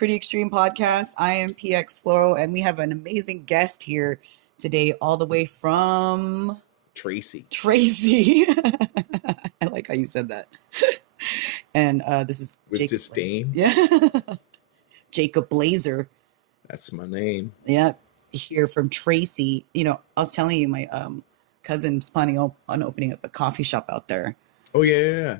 Pretty Extreme Podcast. I am PX Floro, and we have an amazing guest here today, all the way from Tracy. Tracy. I like how you said that. And this is With Jacob disdain. Blaeser. Yeah. Jacob Blaeser. That's my name. Yeah. Here from Tracy. You know, I was telling you, my cousin's planning on opening up a coffee shop out there. Oh, yeah.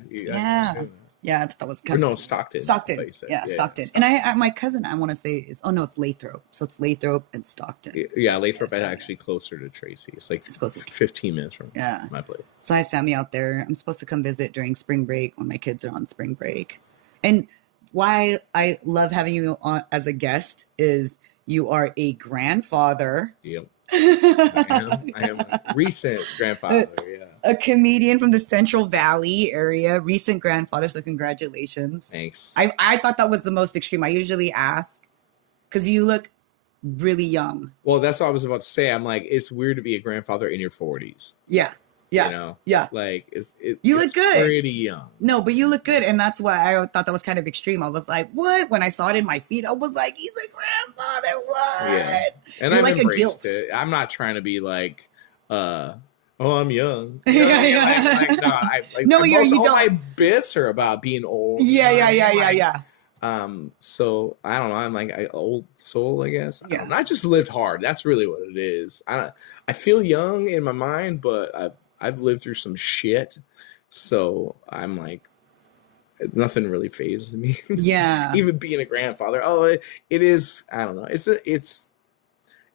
Yeah, I thought that was kind of... No, Stockton. Stockton. Yeah, Stockton. And my cousin, I want to say is, it's Lathrop. So it's Lathrop and Stockton. Yeah, Lathrop is actually closer to Tracy. It's like 15 minutes from my place. So I have family out there. I'm supposed to come visit during spring break when my kids are on spring break. And why I love having you on as a guest is you are a grandfather. Yep. I am a recent grandfather, yeah. A comedian from the Central Valley area, recent grandfather, so congratulations. Thanks. I thought that was the most extreme. I usually ask because you look really young. Well, that's what I was about to say. I'm like, it's weird to be a grandfather in your 40s. Yeah. Yeah. You know? Yeah. Like, you look good. Pretty young. No, but you look good. And that's why I thought that was kind of extreme. I was like, what? When I saw it in my feed, I was like, he's a grandfather. What? Yeah. And You're I've like embraced it. I'm not trying to be like, oh, I'm young. You know? You don't. All my bits are about being old. Yeah. So I don't know. I'm like an old soul, I guess. Yeah. I just lived hard. That's really what it is. I feel young in my mind, but I've lived through some shit. So I'm like, nothing really phases me. Yeah. Even being a grandfather. Oh, it is. I don't know.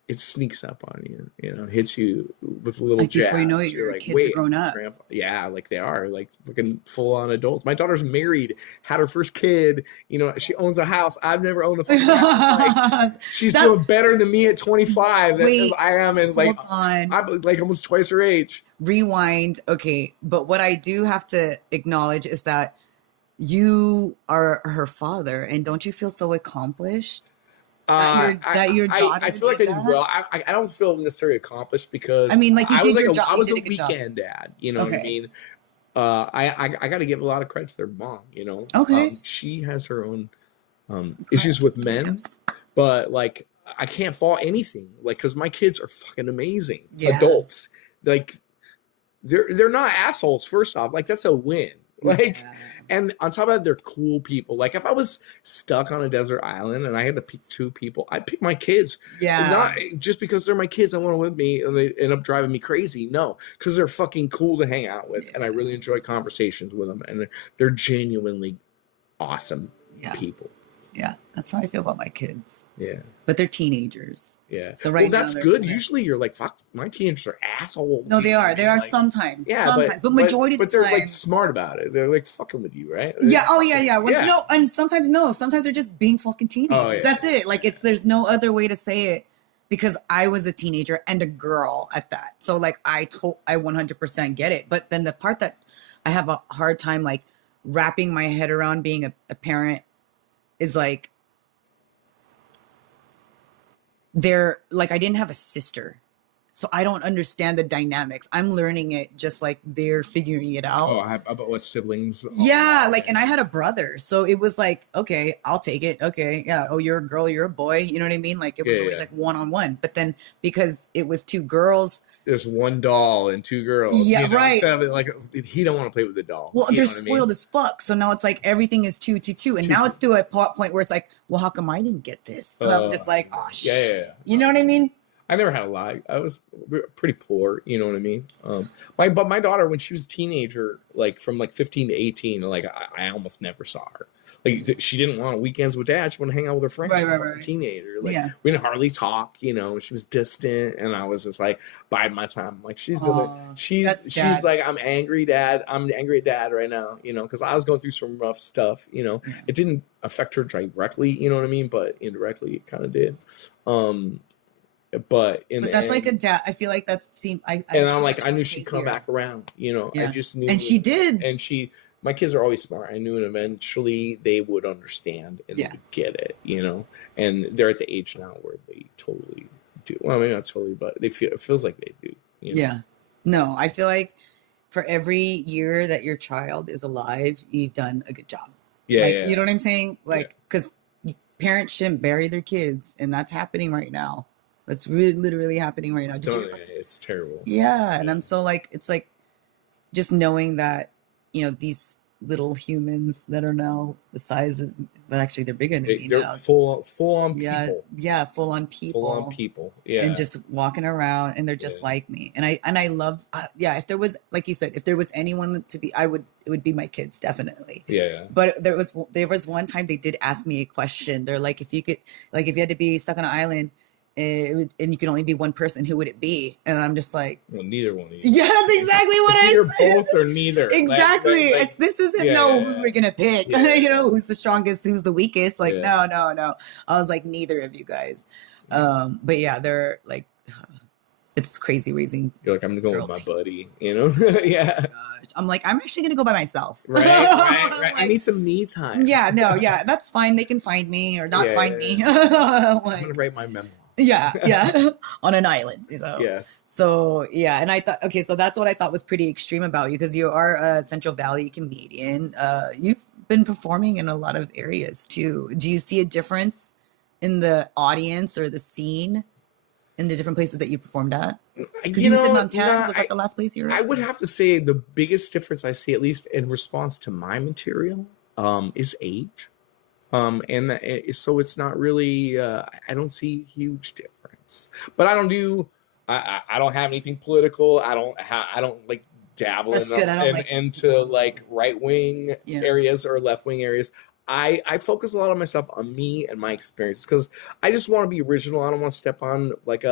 It sneaks up on you, you know, hits you with a little like jabs. Before you know it, your kids are grown up. Yeah, like they are, like fucking full-on adults. My daughter's married, had her first kid. You know, she owns a house. I've never owned a fucking house. Like, she's doing better than me at 25. Wait, I am, and like I'm like almost twice her age. Rewind. Okay, but what I do have to acknowledge is that you are her father, and don't you feel so accomplished? That your daughter I feel like I did well. I don't feel necessarily accomplished because I mean, like you did your job. I was a weekend dad. You know what I mean? I got to give a lot of credit to their mom. You know, okay. She has her own issues with men, but like I can't fault anything. Like because my kids are fucking amazing adults. Like they're not assholes. First off, like that's a win. Like. Yeah. And on top of that, they're cool people. Like if I was stuck on a desert island and I had to pick two people, I'd pick my kids. Yeah. Not just because they're my kids, I want them with me and they end up driving me crazy. No, because they're fucking cool to hang out with. Yeah. And I really enjoy conversations with them. And they're genuinely awesome people. Yeah. That's how I feel about my kids. Yeah. But they're teenagers. Yeah. So right now that's good. Usually you're like, fuck, my teenagers are assholes. No, they are. They are like, sometimes. Yeah. Sometimes. But majority of the time. But they're like smart about it. They're like fucking with you, right? Yeah. Oh, yeah. No, and sometimes no. Sometimes they're just being fucking teenagers. Oh, yeah. That's it. Like there's no other way to say it because I was a teenager and a girl at that. So like I 100% get it. But then the part that I have a hard time like wrapping my head around being a parent is like, they're like, I didn't have a sister, so I don't understand the dynamics. I'm learning it just like they're figuring it out. Oh, about what siblings? Yeah, like, and I had a brother, so it was like, okay, I'll take it. Okay, yeah. Oh, you're a girl, you're a boy. You know what I mean? Like it was always like one-on-one. But then because it was two girls, there's one doll and two girls. Yeah, you know, right. Instead of it, like he don't want to play with the doll. Well, they're spoiled as fuck. So now it's like everything is two. And now it's to a point where it's like, well, how come I didn't get this? And I'm just like, oh shit. Yeah. You know what I mean? I never had a lot. I was pretty poor. You know what I mean? But my daughter, when she was a teenager, like from like 15 to 18, like I almost never saw her. Like she didn't want weekends with dad. She wanted to hang out with her friends. Right. Teenager. Like we didn't hardly talk. You know, she was distant, and I was just like biding my time. Like she's like, I'm angry, dad. I'm angry at dad right now. You know, because I was going through some rough stuff. You know, it didn't affect her directly. You know what I mean? But indirectly, it kind of did. But that's end, like a dad. I feel like that seemed. I'm like, I knew she'd come back around. You know, I just knew, and she did. And my kids are always smart. I knew, and eventually they would understand and they would get it. You know, and they're at the age now where they totally do. Well, maybe not totally, but it feels like they do. You know? Yeah. No, I feel like for every year that your child is alive, you've done a good job. Yeah, like, you know what I'm saying? Like, because parents shouldn't bury their kids, and that's happening right now. That's really literally happening right now. It's terrible. Yeah, and I'm so like, it's like just knowing that, these little humans that are now the size of, but actually they're bigger than me they're now. Full on people. Yeah, full on people. Full on people. Yeah. And just walking around, and they're just like me. And I love, if there was, like you said, if there was anyone to be, it would be my kids, definitely. Yeah. But there was one time they did ask me a question. They're like, if you had to be stuck on an island, and you could only be one person, who would it be? And I'm just like, well, neither one of you. Yeah, that's exactly what I either both or neither. Exactly. This isn't who's we're gonna pick. Who's the strongest, who's the weakest. Like, no. I was like, neither of you guys. But yeah, they're like, it's crazy raising. You're like, I'm gonna go with my buddy, Yeah. Gosh. I'm like, I'm actually gonna go by myself. Right. Like, I need some me time. Yeah, that's fine. They can find me or not find me. I'm gonna write my memoir. Yeah. On an island. So. Yes. So yeah, and I thought, okay, so that's what I thought was pretty extreme about you, because you are a Central Valley comedian. You've been performing in a lot of areas too. Do you see a difference in the audience or the scene in the different places that you performed at? Because you said Montana, was that the last place you were at? I would have to say the biggest difference I see, at least in response to my material, is age. So it's not really, I don't see huge difference, but I don't have anything political. I don't like dabble into like right wing areas or left wing areas. I focus a lot on myself, on me and my experience, because I just want to be original. I don't want to step on like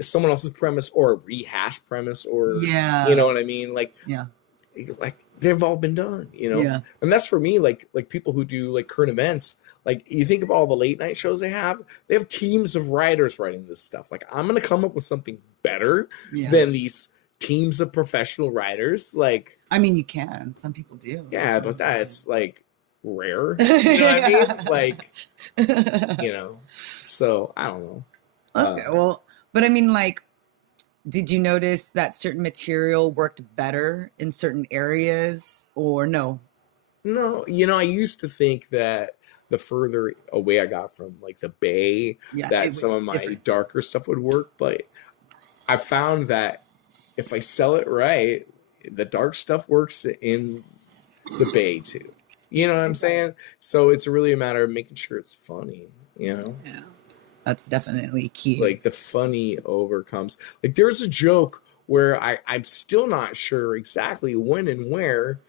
someone else's premise or a rehashed premise, or you know what I mean? Like they've all been done, and that's for me, like people who do like current events. Like, you think about all the late night shows they have teams of writers writing this stuff. Like, I'm going to come up with something better than these teams of professional writers. Like, I mean, you can, some people do. Yeah, but that's like rare. You know what I mean? Like, so I don't know. Okay. Well, but I mean, like, did you notice that certain material worked better in certain areas, or no? No, I used to think that the further away I got from like the Bay, that some of my darker stuff would work. But I found that if I sell it right, the dark stuff works in the Bay too. You know what I'm saying? So it's really a matter of making sure it's funny, Yeah. That's definitely key. Like, the funny overcomes. Like, there's a joke where I'm still not sure exactly when and where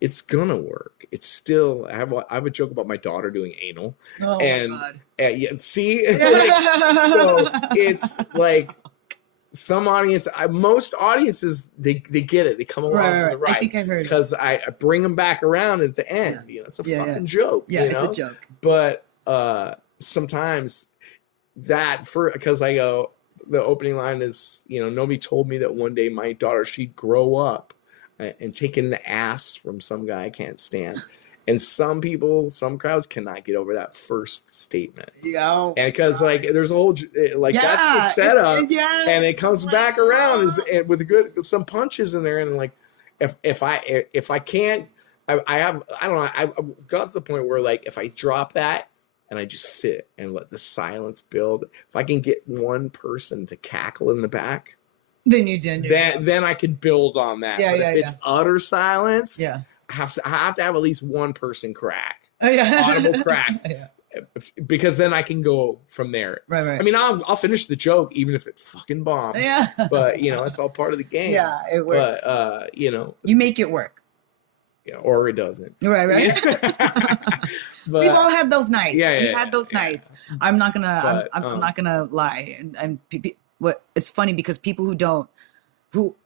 it's gonna work. It's still, I have a joke about my daughter doing anal. Oh, my God. See? So it's like most audiences, they get it. They come along for the ride. I think I heard. Because I bring them back around at the end. It's a fucking joke. Yeah, it's a joke. But sometimes because I go, the opening line is, nobody told me that one day my daughter, she'd grow up and take an ass from some guy I can't stand. And some crowds cannot get over that first statement. And because there's a whole that's the setup, and it comes back around with some punches in there, and like if I can't, I've got to the point where, like, if I drop that and I just sit and let the silence build, if I can get one person to cackle in the back, then you did. Then I can build on that. But if it's utter silence, I have to have at least one person crack, audible crack, because then I can go from there. Right. I mean, I'll finish the joke even if it fucking bombs. But it's all part of the game. Yeah, it works. But you make it work. Yeah, or it doesn't. Right. But, we've all had those nights. We've had those nights. I'm not gonna. I'm not gonna lie. And it's funny because people who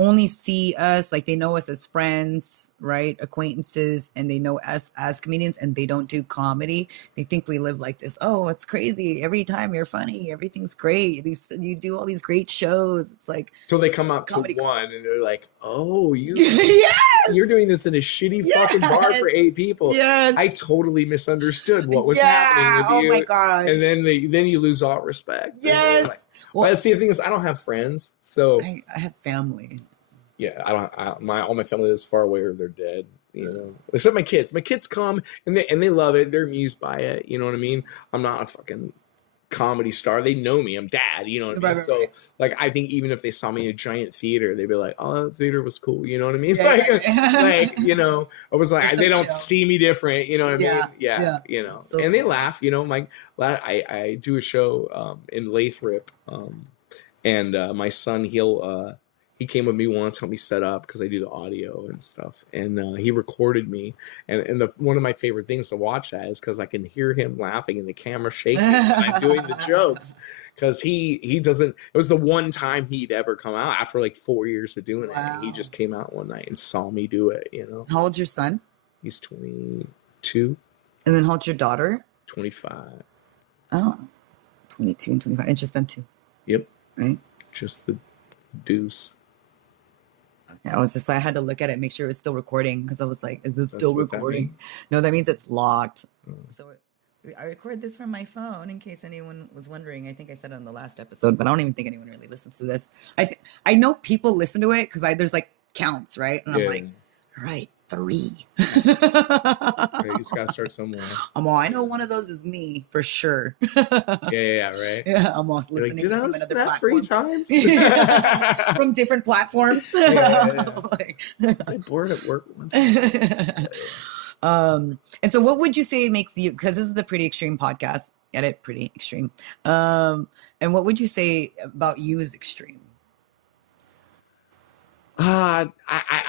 only see us, like, they know us as friends, right? Acquaintances, and they know us as comedians, and they don't do comedy. They think we live like this. Oh, it's crazy. Every time you're funny, everything's great. You do all these great shows. It's like, so they come up to one and they're like, oh, you're doing this in a shitty fucking bar for 8 people. I totally misunderstood what was happening with you. Oh my gosh. And then you lose all respect. Yes. Well, see, the thing is, I don't have friends, so I have family. Yeah, all my family is far away or they're dead. you know. Except my kids. My kids come and they love it. They're amused by it. You know what I mean? I'm not a fucking comedy star. They know me. I'm dad. You know what I mean? So like, I think even if they saw me in a giant theater, they'd be like, "Oh, the theater was cool." You know what I mean? Like, you know, I was like, they don't see me different. You know what I mean? Yeah. You know, so and they laugh. You know, I do a show in Lathrop, and my son, he came with me once, helped me set up because I do the audio and stuff. And he recorded me. And one of my favorite things to watch that is because I can hear him laughing and the camera shaking when I'm doing the jokes. Because he doesn't, it was the one time he'd ever come out after like 4 years of doing it. And he just came out one night and saw me do it, you know. How old's your son? He's 22. And then how old's your daughter? 25. Oh, 22 and 25. And just them two. Yep. Right? Just the deuce. I had to look at it, make sure it was still recording because I was like, is it still recording? No, that means it's locked. So I record this from my phone in case anyone was wondering. I think I said it on the last episode, but I don't even think anyone really listens to this. I know people listen to it because there's like counts, right? And I'm like, all right, 3. You just gotta start somewhere. I know one of those is me for sure. Yeah, right. Yeah, I'm also listening like, from another platform 3 times from different platforms. Like, was I bored at work one time? And so, what would you say makes you? Because this is the Pretty Extreme podcast. Get it? Pretty Extreme. And what would you say about you is extreme? I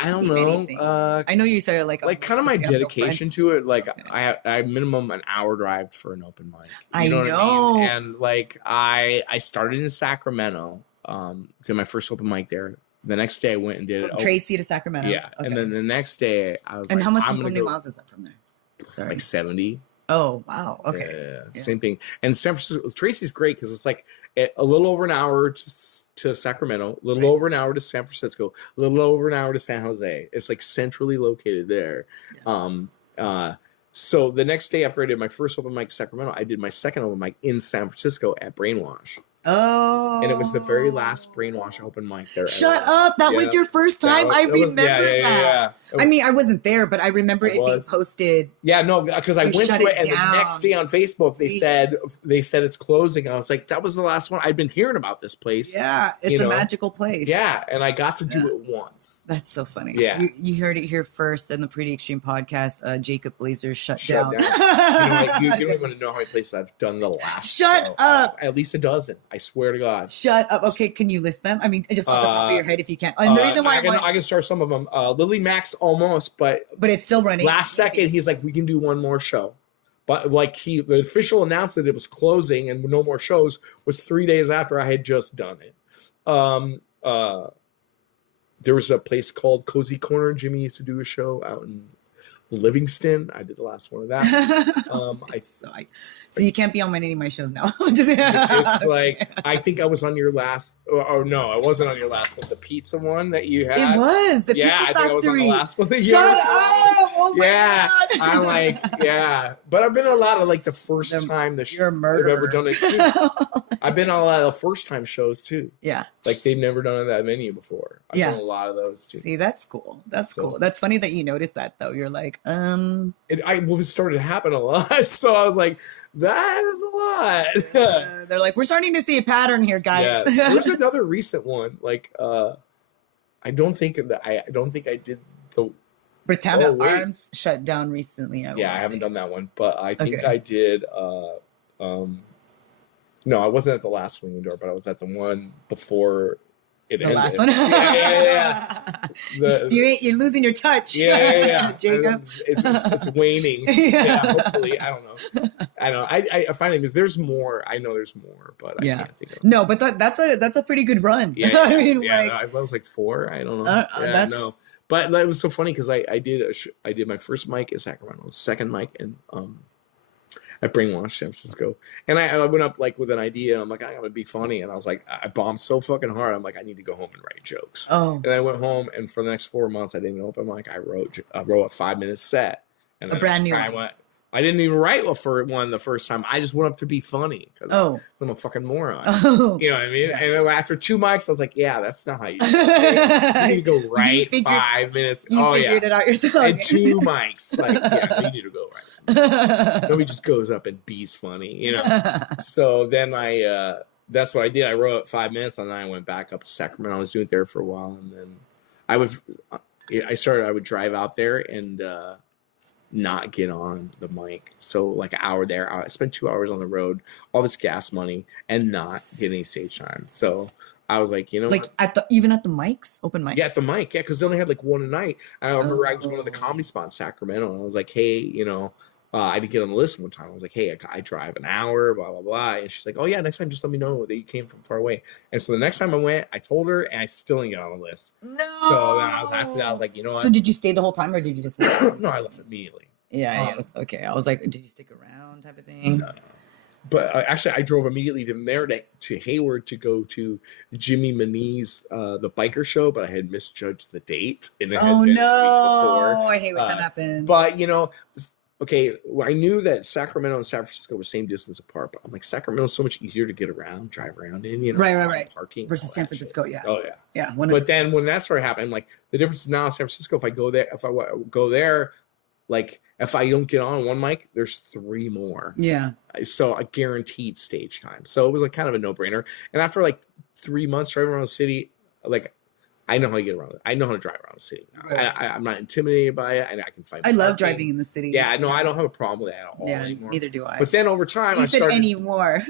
don't know. I know you said it like kind of my dedication to it. Like I minimum an hour drive for an open mic. You know. What I mean? And like I started in Sacramento. Did my first open mic there. The next day I went and did it. Tracy to Sacramento. Yeah, okay. And then the next day I was. And how many miles is that from there? Sorry, like 70. Oh wow! Okay, yeah. Same thing. And San Francisco, Tracy's great because it's like a little over an hour to Sacramento, a little over an hour to San Francisco, a little over an hour to San Jose. It's like centrally located there. Yeah. So the next day after I did my first open mic in Sacramento, I did my second open mic in San Francisco at Brainwash. Oh. And it was the very last Brainwash open mic there. Shut up. That was your first time? I remember that. Yeah. I mean, I wasn't there, but I remember it being posted. Yeah, no, because I went to it and the next day on Facebook, they said it's closing. I was like, that was the last one. I'd been hearing about this place. Yeah, it's a magical place. Yeah, and I got to do it once. That's so funny. Yeah. You heard it here first in the Pretty Extreme podcast. Jacob Blaeser shut down. You don't even know how many places I've done the last. Shut up. At least a dozen. I swear to God. Shut up. Okay, can you list them? I mean, just off the top of your head if you can. And the reason why I can start some of them. Lily Max almost, but it's still running. Last second, he's like, we can do one more show. But like the official announcement it was closing and no more shows was 3 days after I had just done it. There was a place called Cozy Corner. Jimmy used to do a show out in Livingston. I did the last one of that. So you can't be on any of my shows now. It's like I think I was on your last. Oh no, I wasn't on your last one. The pizza one that you had. It was the Pizza Factory. I was on the last one. Shut up! Oh my God. I'm like, but I've been on a lot of like the first time you're a murderer. They've ever done it too. I've been on a lot of the first time shows too. Yeah, like they've never done that venue before. I've done a lot of those too. See, that's cool. That's cool. That's funny that you noticed that though. You're like, it started to happen a lot, so I was like, that is a lot. They're like, we're starting to see a pattern here, guys. Yeah. There's another recent one. Like, I don't think I did the Britannia Arms shut down recently. I haven't done that one, but I think I did. No, I wasn't at the last swinging door, but I was at the one before. The last one? You're losing your touch. Yeah. Jacob. It's waning. Hopefully. I don't know. I find it because there's more. I know there's more, but I can't think of it. No, but that's a pretty good run. I mean, I was like 4. I don't know. No. But it was so funny because I did my first mic in Sacramento, second mic in at Brainwash, San Francisco. And I went up like with an idea. I'm like, I'm gonna be funny. And I was like, I bombed so fucking hard. I'm like, I need to go home and write jokes. Oh. And I went home, and for the next 4 months, I didn't open mic. I wrote a 5-minute set. And a brand new one. I didn't even write for one the first time. I just went up to be funny because I'm a fucking moron. You know what I mean? Yeah. And after 2 mics, I was like, yeah, that's not how you do it. You need to go right 5 minutes. You figured it out yourself. And 2 mics. Like, yeah, you need to go right. Nobody just goes up and be's funny, you know? So then that's what I did. I wrote 5 minutes and then I went back up to Sacramento. I was doing it there for a while. And then I would drive out there and not get on the mic. So like an hour there, I spent 2 hours on the road, all this gas money, and not get any stage time. So I was like, you know, like even at the mics, open mics. Yeah, at the mic, yeah, because they only had like one a night. I remember I was going to the comedy spot in Sacramento, and I was like, hey, you know, I didn't get on the list one time. I was like, hey, I drive an hour, blah blah blah, and she's like, oh yeah, next time just let me know that you came from far away. And so the next time I went, I told her, and I still didn't get on the list. No. So then after that, I was like, you know what? So did you stay the whole time, or did you just leave? No, I left immediately. Yeah, that's okay. I was like, did you stick around, type of thing? No. But actually, I drove immediately from there to Hayward to go to Jimmy Mani's the biker show, but I had misjudged the date. And it had been no! I hate when that happens. But you know, okay, I knew that Sacramento and San Francisco were same distance apart, but I'm like, Sacramento's so much easier to get around, drive around in, you know, right. Parking versus San Francisco, shit. yeah. Oh yeah, yeah. But then when that started happening, like the difference now in San Francisco, if I go there, like if I don't get on one mic, there's 3 more. Yeah. So a guaranteed stage time. So it was like kind of a no-brainer. And after like 3 months driving around the city, like I know how to get around it. I know how to drive around the city now. Right. I'm not intimidated by it, and I can find. I love driving in the city. Yeah, no, I don't have a problem with that at all anymore. Neither do I. But then over time, I started anymore.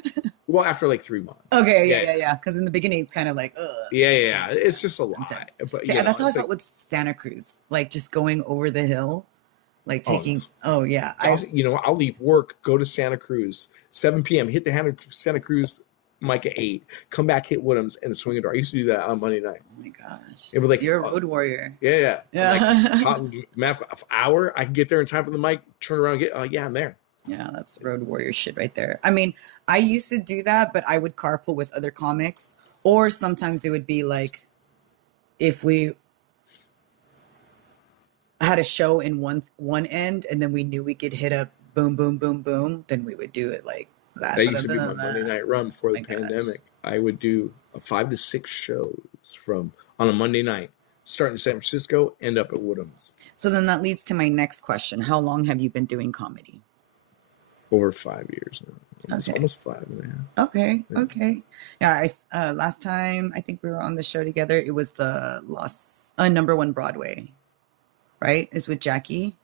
Well, after like 3 months. Okay, yeah. Because in the beginning, it's kind of like, ugh. Yeah. It's just a lot. But so, that's how I felt with Santa Cruz. Like just going over the hill. Like taking, I'll leave work, go to Santa Cruz, 7 p.m., hit the Santa Cruz mic at 8, come back, hit Woodham's, and swing a door. I used to do that on Monday night. Oh my gosh. It was like, you're a road warrior. Yeah. Like, map hour, I can get there in time for the mic, turn around, I'm there. Yeah, that's road warrior shit right there. I mean, I used to do that, but I would carpool with other comics, or sometimes it would be like, if we had a show in one end and then we knew we could hit a boom, boom, boom, boom, then we would do it like that. That used to be my Monday night run before the pandemic. I would do 5 to 6 shows on a Monday night, starting in San Francisco, end up at Woodham's. So then that leads to my next question. How long have you been doing comedy? Over 5 years now. Almost 5.5. Okay. Yeah, last time I think we were on the show together, it was the number 1 Broadway. Right? It's with Jackie.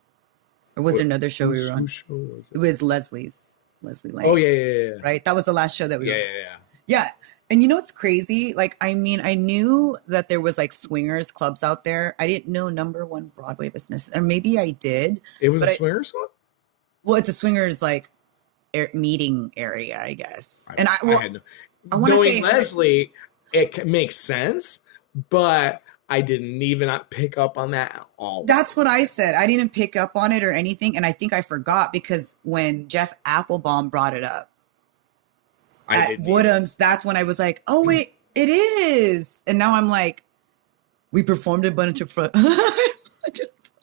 Or was there another show we were on? Whose show was it? It was Leslie Lane. Oh, yeah. Right? That was the last show that we were. Yeah. Yeah. And you know what's crazy? Like, I mean, I knew that there was like swingers clubs out there. I didn't know number 1 Broadway business. Or maybe I did. It was a swingers club? Well, it's a swingers like meeting area, I guess. I want to say Leslie, it makes sense, but I didn't even pick up on that at all. That's what I said. I didn't pick up on it or anything. And I think I forgot because when Jeff Applebaum brought it up at Woodham's, that's when I was like, oh, it is. And now I'm like, we performed a bunch of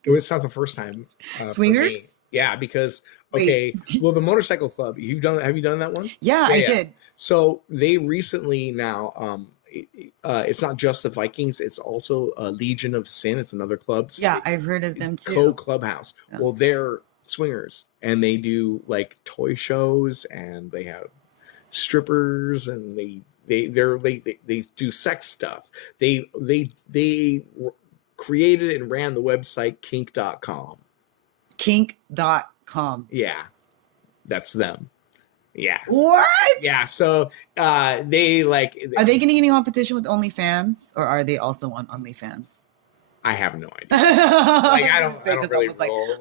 It's not the first time. Swingers? Yeah, because, well, the motorcycle club, have you done that one? Yeah, I did. So they recently now, it's not just the Vikings, it's also Legion of Sin. It's another club. Yeah, I've heard of them too. Clubhouse. Yeah. Well, they're swingers and they do like toy shows and they have strippers and they do sex stuff. They created and ran the website kink.com. Kink.com. Yeah, that's them. Yeah. What? Yeah. So they like. Are they getting any competition with OnlyFans, or are they also on OnlyFans? I have no idea. Like I don't really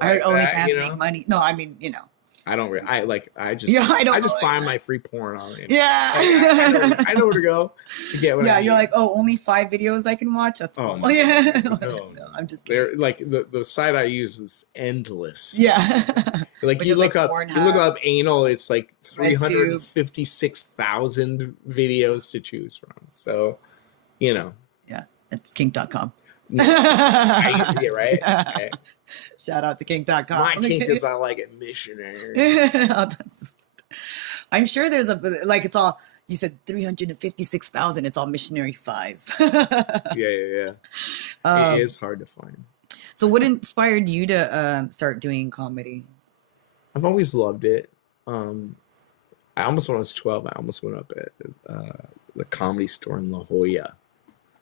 I heard OnlyFans make money. No, I mean, I don't really. I just find my free porn on it. Yeah. I know where to go to get what I need. You're like, only 5 videos I can watch. That's cool. No, yeah. No, I'm just kidding. They're like the site I use is endless. Yeah. Like you look up anal, it's like 356,000 videos to choose from. So, Yeah, it's kink.com. I used to get, right? Okay. Shout out to kink.com. My kink is I like it missionary. Oh, I'm sure there's like, it's all, you said 356,000. It's all missionary 5. Yeah. It is hard to find. So what inspired you to start doing comedy? I've always loved it. I almost, when I was 12, I almost went up at the Comedy Store in La Jolla,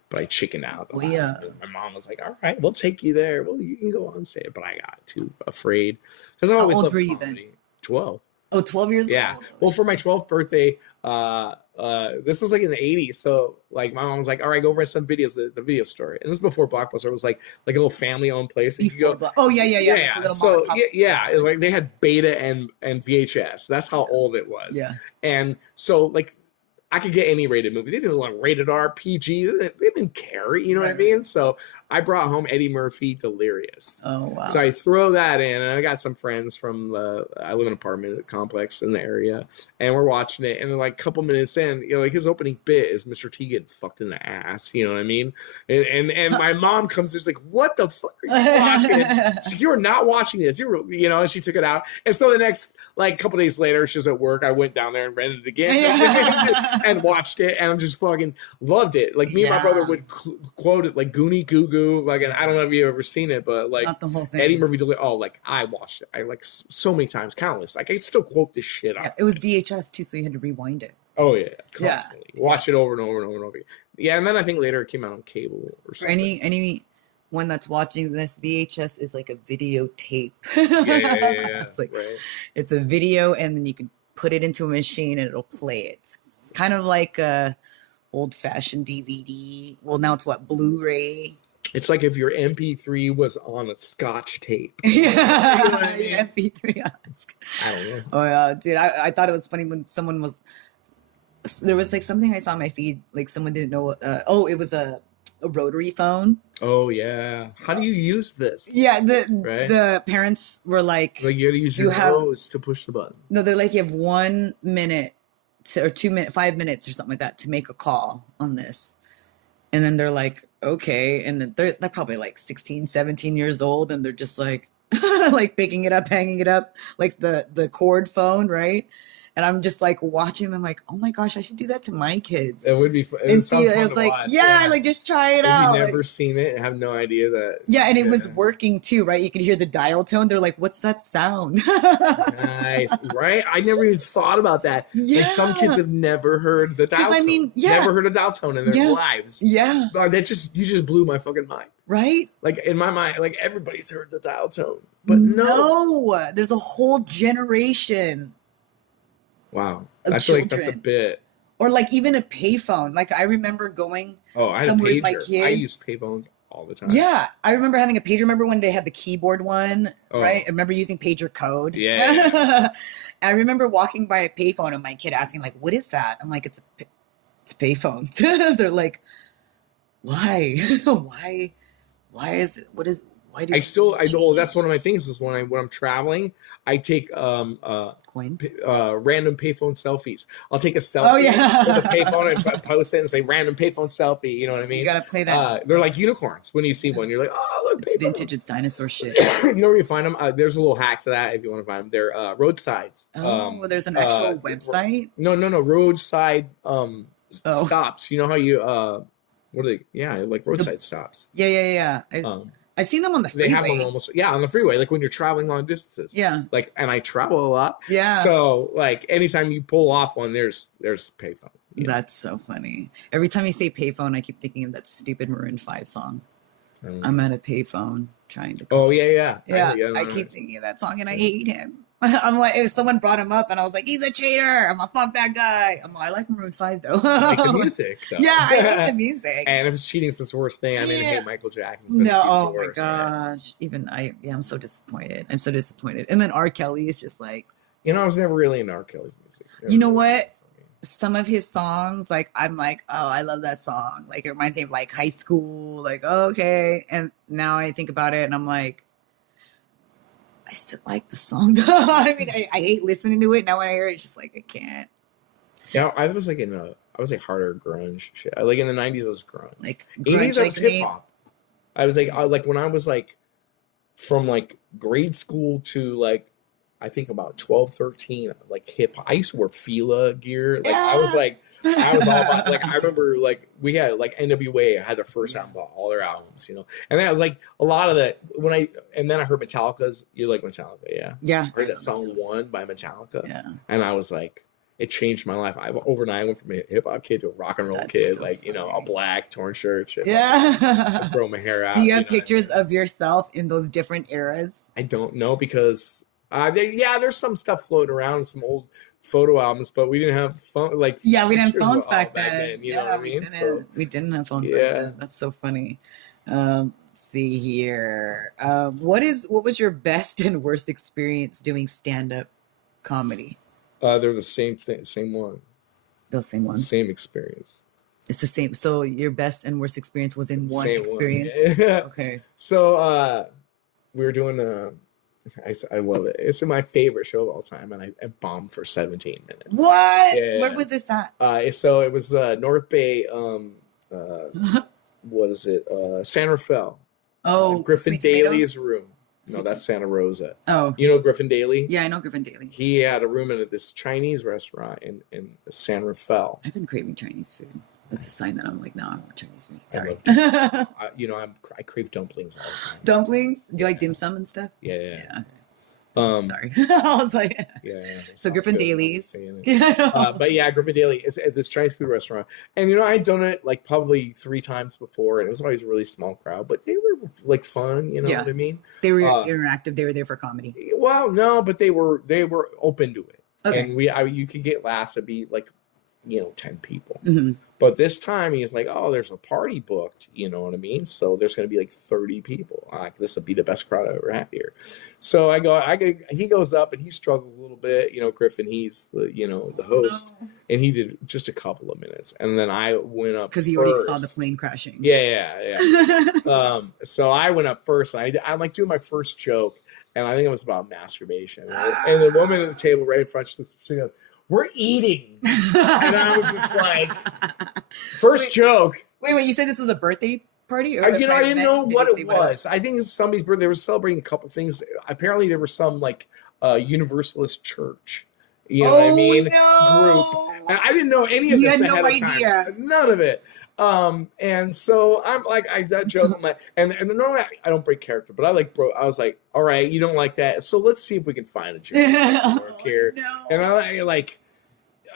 but I chickened out. My mom was like, "All right, we'll take you there. Well, you can go on stage," but I got too afraid because I always loved comedy. Then? 12. Oh, 12 years old. Yeah. Well, for my 12th birthday, this was like in the 80s. So like my mom was like, "All right, go rent some videos at the video store." And this is before Blockbuster was like a little family-owned place. Yeah. Like so like they had Beta and VHS. That's how old it was. Yeah. And so like I could get any rated movie. They didn't like rated R, PG. They didn't care. You know what I mean? So I brought home Eddie Murphy Delirious. Oh, wow. So I throw that in, and I got some friends from I live in an apartment complex in the area, and we're watching it. And then like a couple minutes in, like his opening bit is Mr. T getting fucked in the ass. You know what I mean? And my mom comes and she's like, "What the fuck are you watching?" She's like, "You are not watching this. And she took it out. And so the next like couple days later, she was at work. I went down there and rented it again and watched it, and I just fucking loved it. Like me and my brother would quote it like Goonie Goo Goo. Like, and I don't know if you've ever seen it, but like not the whole thing. Eddie Murphy Delirious. Oh, like I watched it. I like so many times, countless. Like I still quote this shit out. Yeah, it was VHS too, so you had to rewind it. Oh yeah, constantly watch it over and over and over and over again. Yeah, and then I think later it came out on cable or something. For anyone that's watching this, VHS is like a videotape. Yeah. It's like it's a video, and then you can put it into a machine and it'll play it. It's kind of like a old-fashioned DVD. Well, now it's what, Blu-ray. It's like if your MP3 was on a Scotch tape. Yeah, you know what I mean? MP3 on. I don't know. Oh yeah, dude. I thought it was funny when someone was. There was like something I saw on my feed. Like someone didn't know. It was a rotary phone. Oh yeah. How do you use this? Yeah, the parents were like, you gotta use your nose to push the button. No, they're like, you have 1 minute or 2 minutes, 5 minutes or something like that to make a call on this. And then they're like, okay. And then they're probably like 16, 17 years old. And they're just like, like picking it up, hanging it up, like the cord phone, right? And I'm just like watching them like, oh my gosh, I should do that to my kids. It would be fun. It was like, like just try it out. You've never seen it and have no idea that. Yeah, and it was working too, right? You could hear the dial tone. They're like, what's that sound? Nice, right? I never even thought about that. Yeah. And some kids have never heard the dial tone. Never heard a dial tone in their lives. Yeah. You just blew my fucking mind. Right? Like in my mind, like everybody's heard the dial tone. But no. There's a whole generation. Wow. I feel like that's a bit. Or like even a payphone. Like I remember going somewhere with my kids. I used payphones all the time. Yeah. I remember having a pager. Remember when they had the keyboard one, right? I remember using pager code. Yeah. I remember walking by a payphone and my kid asking like, what is that? I'm like, it's a payphone. They're like, why? Why is it? What is Why do I know that's one of my things is when I'm traveling, I take coins, random payphone selfies. I'll take a selfie with a payphone and post it and say random payphone selfie. You know what I mean? You gotta play that. They're like unicorns. When you see one, you're like, oh look, it's vintage. It's dinosaur shit. You know where you find them? There's a little hack to that if you want to find them. They're roadsides. Well, there's an actual website. No, roadside stops. You know how you what are they? Yeah, like roadside stops. Yeah. I've seen them on the freeway. They have them almost, on the freeway, like when you're traveling long distances. Yeah. Like, and I travel a lot. Yeah. So, like, anytime you pull off one, there's payphone. That's so funny. Every time you say payphone, I keep thinking of that stupid Maroon 5 song. I'm at a payphone trying to call. Oh, yeah. I keep thinking of that song, and I hate him. I'm like, if someone brought him up, and I was like, he's a cheater. I'm like, fuck that guy. I'm like, I like Maroon 5 though. I like the music, though. Yeah, I like the music. And if it's cheating, it's the worst thing. I mean, I hate Michael Jackson. No, oh my gosh. Right? I'm so disappointed. And then R. Kelly is just like, I was never really into R. Kelly's music. You know what? Some of his songs, like, I'm like, oh, I love that song. Like, it reminds me of like high school. Like, okay. And now I think about it, and I'm like, I still like the song. I mean, I hate listening to it. Now when I hear it, it's just like, I can't. Yeah, I was like harder grunge shit. Like in the 90s, I was grunge. Like 80s, I was hip hop. I was like when I was like from like grade school to like I think about 12, 13, like hip. I used to wear Fila gear. Like I was all about like I remember like we had like NWA had their first album, all their albums, you know. And then I was like a lot of that and then I heard Metallica's. You like Metallica, yeah? Yeah. I heard that song "One" by Metallica. Yeah. And I was like, it changed my life. Overnight I went from a hip hop kid to a rock and roll kid, so like funny. You know, a black torn shirt, shit. Yeah. Like, grow my hair out. Do you have pictures of yourself in those different eras? I don't know because. There's some stuff floating around, some old photo albums, but we didn't have phone. Like, we didn't have phones back then. You know what I mean? We didn't have phones back then. That's so funny. Let's see here. What was your best and worst experience doing stand-up comedy? They're the same thing, same one. Those same ones. Same experience. It's the same. So your best and worst experience was in one experience. Yeah. Okay. So we were doing I love it. It's my favorite show of all time, and I bombed for 17 minutes. What? Yeah. Where was this at? So it was North Bay. What is it? San Rafael. Oh, Griffin Daly's room. No, that's Santa Rosa. Oh, you know Griffin Daly? Yeah, I know Griffin Daly. He had a room in this Chinese restaurant in San Rafael. I've been craving Chinese food. That's a sign that I'm like, no, I don't want Chinese food. Sorry. I crave dumplings all the time. Dumplings? Do you like dim sum and stuff? Yeah. Sorry. I was like, yeah. So Griffin Daly's. But yeah, Griffin Daly is at this Chinese food restaurant. And, I'd done it like probably 3 times before. And it was always a really small crowd, but they were like fun. You know what I mean? They were interactive. They were there for comedy. Well, no, but they were open to it. Okay. And you could get laughs to be like, 10 people. Mm-hmm. But this time he's like, oh, there's a party booked, you know what I mean? So there's going to be like 30 people. Like, this will be the best crowd I've ever had here. So he goes up and he struggles a little bit. Griffin, he's the host. No. And he did just a couple of minutes. And then I went up because he already saw the plane crashing. Yeah. So I went up first. And I'm like doing my first joke. And I think it was about masturbation. And the woman at the table right in front, she goes, we're eating. And I was just like, first joke. Wait, you said this was a birthday party? Or I didn't know what it was. I think it's somebody's birthday. They were celebrating a couple things. Apparently there was some like Universalist church. You know what I mean? No. Group. And I didn't know any of this ahead of time. None of it. And so I'm like, that joke, I'm like, and normally I don't break character, but I was like, all right, you don't like that. So let's see if we can find a joke here. No.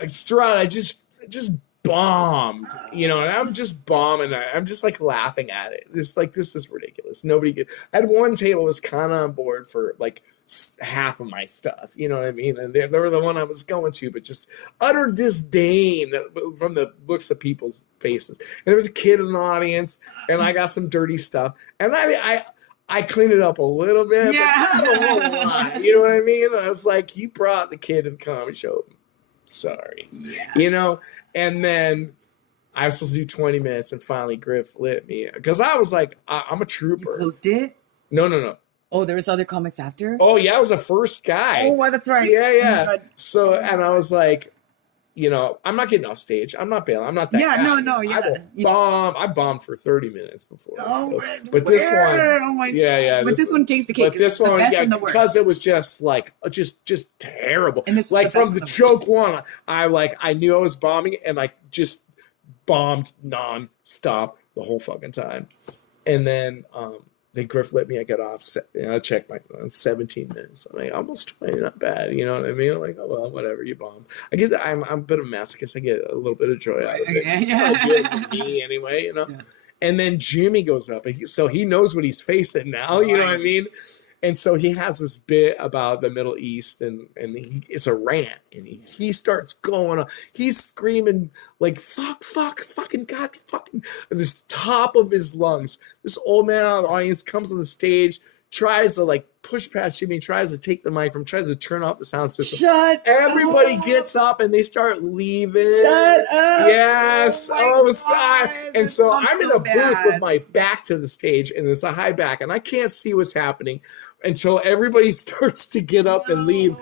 And throughout, I just bombed, and I'm just bombing. I'm just like laughing at it. This is ridiculous. I had one table was kind of on board for like half of my stuff, you know what I mean? And they were the one I was going to, but just utter disdain from the looks of people's faces. And there was a kid in the audience, and I got some dirty stuff, and I cleaned it up a little bit, yeah. but not a whole lot, you know what I mean? And I was like, you brought the kid to the comedy show. Sorry. Yeah. And then I was supposed to do 20 minutes, and finally Griff lit me because I was like, I'm a trooper. You closed it? No. Oh, there was other comics after? Oh, yeah, I was the first guy. Oh, that's right. Yeah. Oh, so, and I was like, I'm not getting off stage. I'm not bailing. I'm not that guy. No. I bombed for 30 minutes before. Oh, so. But this one, oh my God. But this one takes the cake. But this one, because it was just like, just terrible. And this like from the joke one, I knew I was bombing, and I just bombed non-stop the whole fucking time. And then, Griff let me. I got off. I checked my 17 minutes. I'm like, almost 20, not bad. You know what I mean? I'm like, oh well, whatever. You bomb. I get that. I'm a bit of a masochist. I get a little bit of joy out of it. Yeah. Good for me anyway. Yeah. And then Jimmy goes up, so he knows what he's facing now. You know what I mean? And so he has this bit about the Middle East, and it's a rant, and he starts going on. He's screaming like fucking God, fucking at this top of his lungs. This old man out of the audience comes on the stage, tries to like push past Jimmy, tries to take the mic from, tries to turn off the sound system. Everybody gets up and they start leaving. Shut up. Yes. And so I'm in a booth with my back to the stage, and it's a high back, and I can't see what's happening until everybody starts to get up and leave.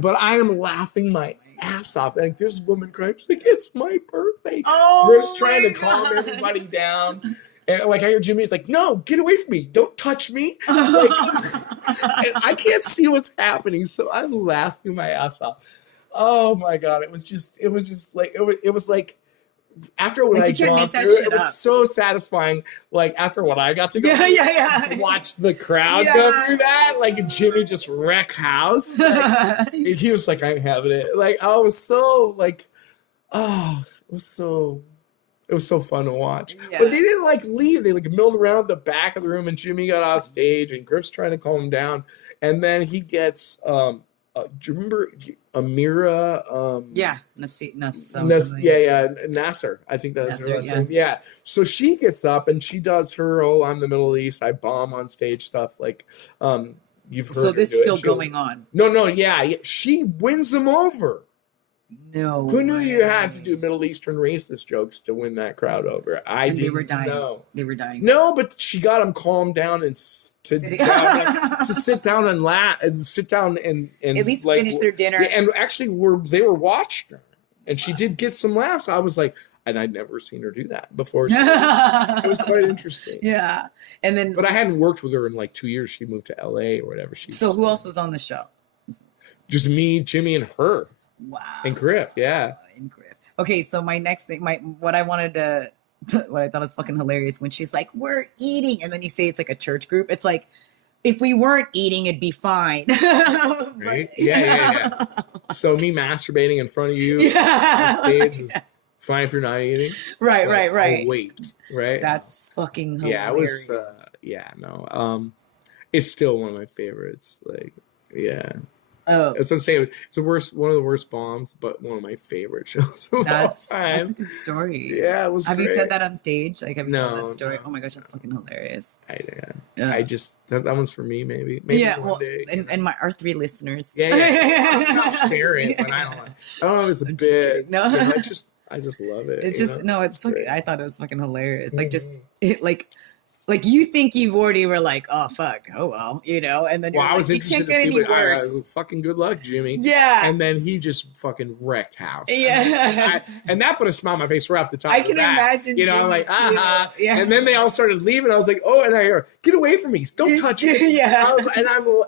But I am laughing my ass off. Like, there's a woman crying. She's like, it's my birthday. Riff's trying to calm everybody down. And like I hear Jimmy's like, no, get away from me. Don't touch me. Like, and I can't see what's happening. So I'm laughing my ass off. Oh my God. It was just like, it was like, after what I jumped through, it was so satisfying. Like after what I got to go to watch the crowd go through that, like Jimmy just wreck house. Like, he was like, I'm having it. Like I was so like, oh, it was so fun to watch. Yeah. But they didn't like leave. They like milled around the back of the room, and Jimmy got off stage, and Griff's trying to calm him down, and then he gets do you remember Amira? Nasser. I think that was her last name. Yeah. So she gets up and she does her I'm the Middle East, I bomb on stage stuff. Like you've heard. So this is still going on. No, yeah. She wins them over. No. Who knew you had to do Middle Eastern racist jokes to win that crowd over? They were dying. Know. They were dying. No, but she got them calmed down and to sit down and laugh and sit down and at least like, finish their dinner. And actually, they were watching her, and she did get some laughs. I was like, and I'd never seen her do that before. So it was quite interesting. Yeah, and then but I hadn't worked with her in like 2 years. She moved to LA or whatever. So who else was on the show? Just me, Jimmy, and her. Wow. And Griff, yeah. And Griff. Okay, so my next thing, what I thought was fucking hilarious when she's like, we're eating. And then you say it's like a church group. It's like, if we weren't eating, it'd be fine. Right? Yeah. So me masturbating in front of you on stage is fine if you're not eating. Right. Oh, wait, right? That's fucking hilarious. Yeah, it was, it's still one of my favorites. Like, yeah. Oh, that's what I'm saying. It's one of the worst bombs, but one of my favorite shows of all time. That's a good story. Yeah, it was. Have great. You said that on stage? Like, have you told that story? No. Oh my gosh, that's fucking hilarious. I just that one's for me, maybe yeah, one day. And our 3 listeners. Yeah. I'll share it, but I don't know. It's a bit. No, I just love it. It's just no. It's fucking. I thought it was fucking hilarious. Like like you think you've already were like, oh fuck, oh well, and then I was interested to see worse. Fucking good luck, Jimmy. Yeah. And then he just fucking wrecked house. Yeah. And that put a smile on my face right off the top. I can imagine. I'm like, Yeah. And then they all started leaving. I was like, oh, and I hear, get away from me, don't touch it. Yeah.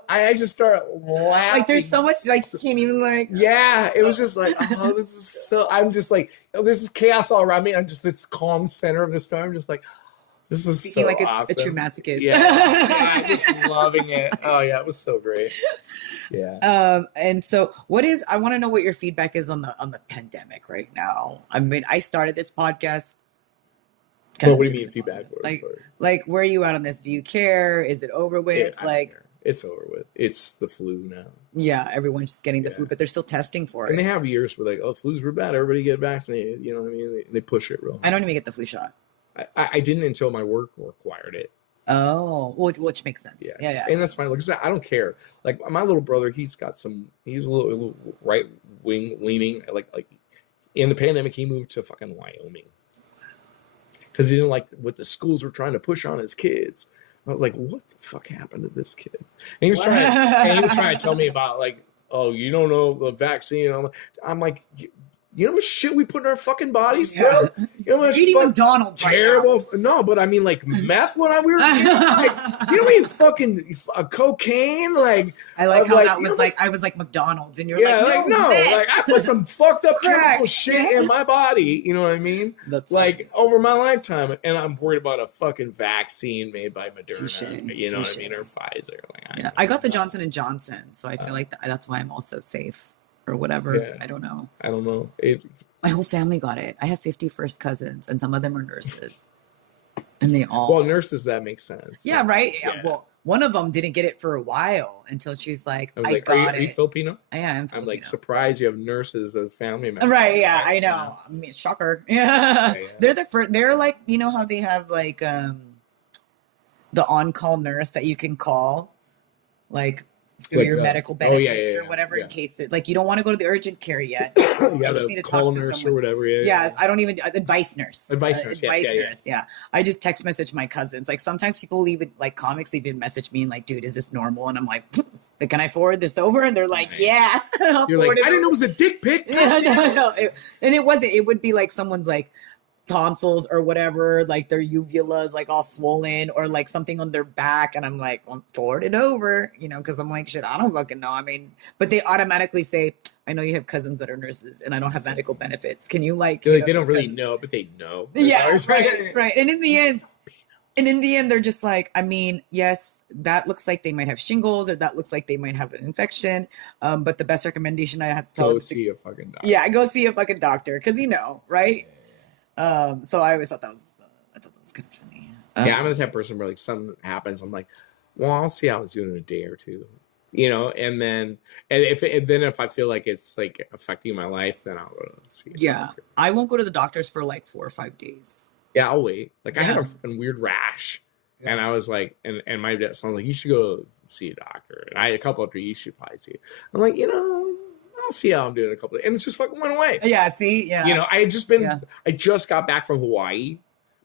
I just started laughing. Like there's so much like you can't even like. Yeah. It was just like, oh, this is so. I'm just like, there's this chaos all around me. I'm just this calm center of the storm. I'm just like. This is speaking so like awesome. A true masochist. Yeah, just loving it. Oh yeah, it was so great. Yeah. And so I want to know what your feedback is on the pandemic right now. I mean, I started this podcast. What do you mean feedback? Like where are you at on this? Do you care? Is it over with? It's over with. It's the flu now. Yeah, everyone's just getting the flu, but they're still testing for it. And they have years where like, oh, flus were bad. Everybody get vaccinated. You know what I mean? They push it real hard. I don't even get the flu shot. I didn't until my work required it. Oh, which makes sense. Yeah. And that's fine. Like I don't care. Like my little brother, he's a little right wing leaning. Like in the pandemic, he moved to fucking Wyoming because he didn't like what the schools were trying to push on his kids. I was like, what the fuck happened to this kid? And he was trying to tell me about like, oh, you don't know the vaccine. I'm like. You know how much shit we put in our fucking bodies, bro? You know how much eating McDonald's terrible. Right no, but I mean like meth when we were like, you know what I mean? Fucking cocaine. Like I like how that was like I was like McDonald's, and you're like no, like I put some fucked up chemical shit in my body. You know what I mean? That's like over my lifetime, and I'm worried about a fucking vaccine made by Moderna. You know what I mean, or Pfizer. Like I got the Johnson & Johnson, so I feel like that's why I'm also safe. Or whatever. Yeah. I don't know. My whole family got it. I have 50 first cousins, and some of them are nurses. And they all. Well, nurses, that makes sense. Yeah, right? Yeah. Well, one of them didn't get it for a while until she's like, I got it. Are you Filipino? Yeah, I'm Filipino. I'm like surprised you have nurses as family members. Right, yeah, I know. I mean, shocker. Yeah. They're the first. They're like, you know how they have like the on-call nurse that you can call? Like, through your medical benefits or whatever in case like you don't want to go to the urgent care yet. You just need to talk to nurse someone. Or whatever. I don't even advice nurse. Advice nurse. Yeah. I just text message my cousins. Like sometimes people even like comics even message me and like, dude, is this normal? And I'm like, can I forward this over? And they're like, yeah. You're like, I didn't know it was a dick pic. No. And it wasn't. It would be like someone's like, tonsils or whatever, like their uvulas like all swollen, or like something on their back, and I'm like, well, forward it over, you know, because I'm like, shit, I don't fucking know. I mean, but they automatically say, I know you have cousins that are nurses and I don't have medical benefits, can you like, they don't really know, but they know. Yeah, right. And in the end they're just like, I mean, yes, that looks like they might have shingles, or that looks like they might have an infection, but the best recommendation I have to tell go see a fucking doctor. Yeah, go see a fucking doctor, because right. So I always thought that was kind of funny. Yeah, I'm the type of person where like something happens, I'm like, well, I'll see how it's doing in a day or two, you know, and then if I feel like it's like affecting my life, then I'll go to see. Yeah, I won't go to the doctors for like 4 or 5 days. Yeah, I'll wait. Like I had a fucking weird rash, and I was like, and my dad, so I was like, you should go see a doctor. And a couple of people, you should probably see. I'm like, you know, I'll see how I'm doing a couple of, and it just fucking went away. Yeah, see, yeah. You know, I just got back from Hawaii,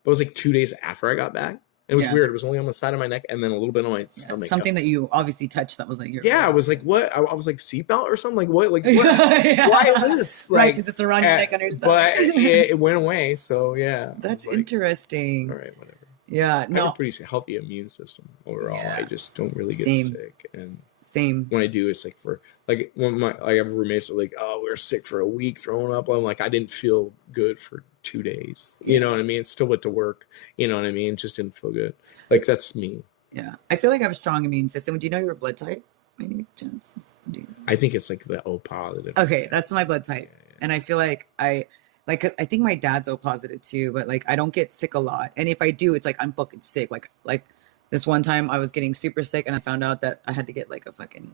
but it was like 2 days after I got back. It was weird. It was only on the side of my neck and then a little bit on my stomach. Something that you obviously touched that was like your. Yeah, I was like, what? I was like, seatbelt or something? Like, what? Like, what? Why this? Like, right, because it's around your neck on your stomach. But it went away, so yeah. That's interesting. All right, whatever. Yeah, no. I have a pretty healthy immune system overall. Yeah. I just don't really get sick. And same. When I do, it's like for like when I have roommates are like, oh, we were sick for a week, throwing up. I'm like, I didn't feel good for 2 days. You know what I mean? Still went to work. You know what I mean? Just didn't feel good. Like that's me. Yeah, I feel like I have a strong immune system. Do you know your blood type? Any chance? I think it's like the O positive. Okay, that's my blood type, and I feel like I think my dad's O positive too, but like I don't get sick a lot, and if I do, it's like I'm fucking sick. Like this one time I was getting super sick, and I found out that I had to get like a fucking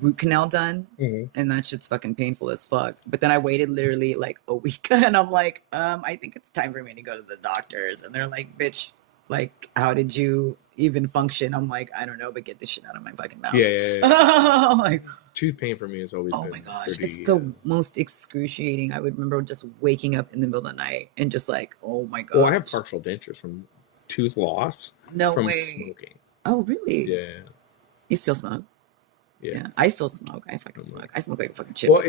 root canal done, and that shit's fucking painful as fuck. But then I waited literally like a week, and I'm like, I think it's time for me to go to the doctors, and they're like, bitch, like how did you even function? I'm like, I don't know, but get this shit out of my fucking mouth. Like, tooth pain for me has always been. Oh my gosh, it's the most excruciating. I would remember just waking up in the middle of the night and just like, oh my god. Well, I have partial dentures from tooth loss. No from way. Smoking. Oh really? Yeah. You still smoke? Yeah. I still smoke. I fucking smoke. I smoke like a fucking chip. Well,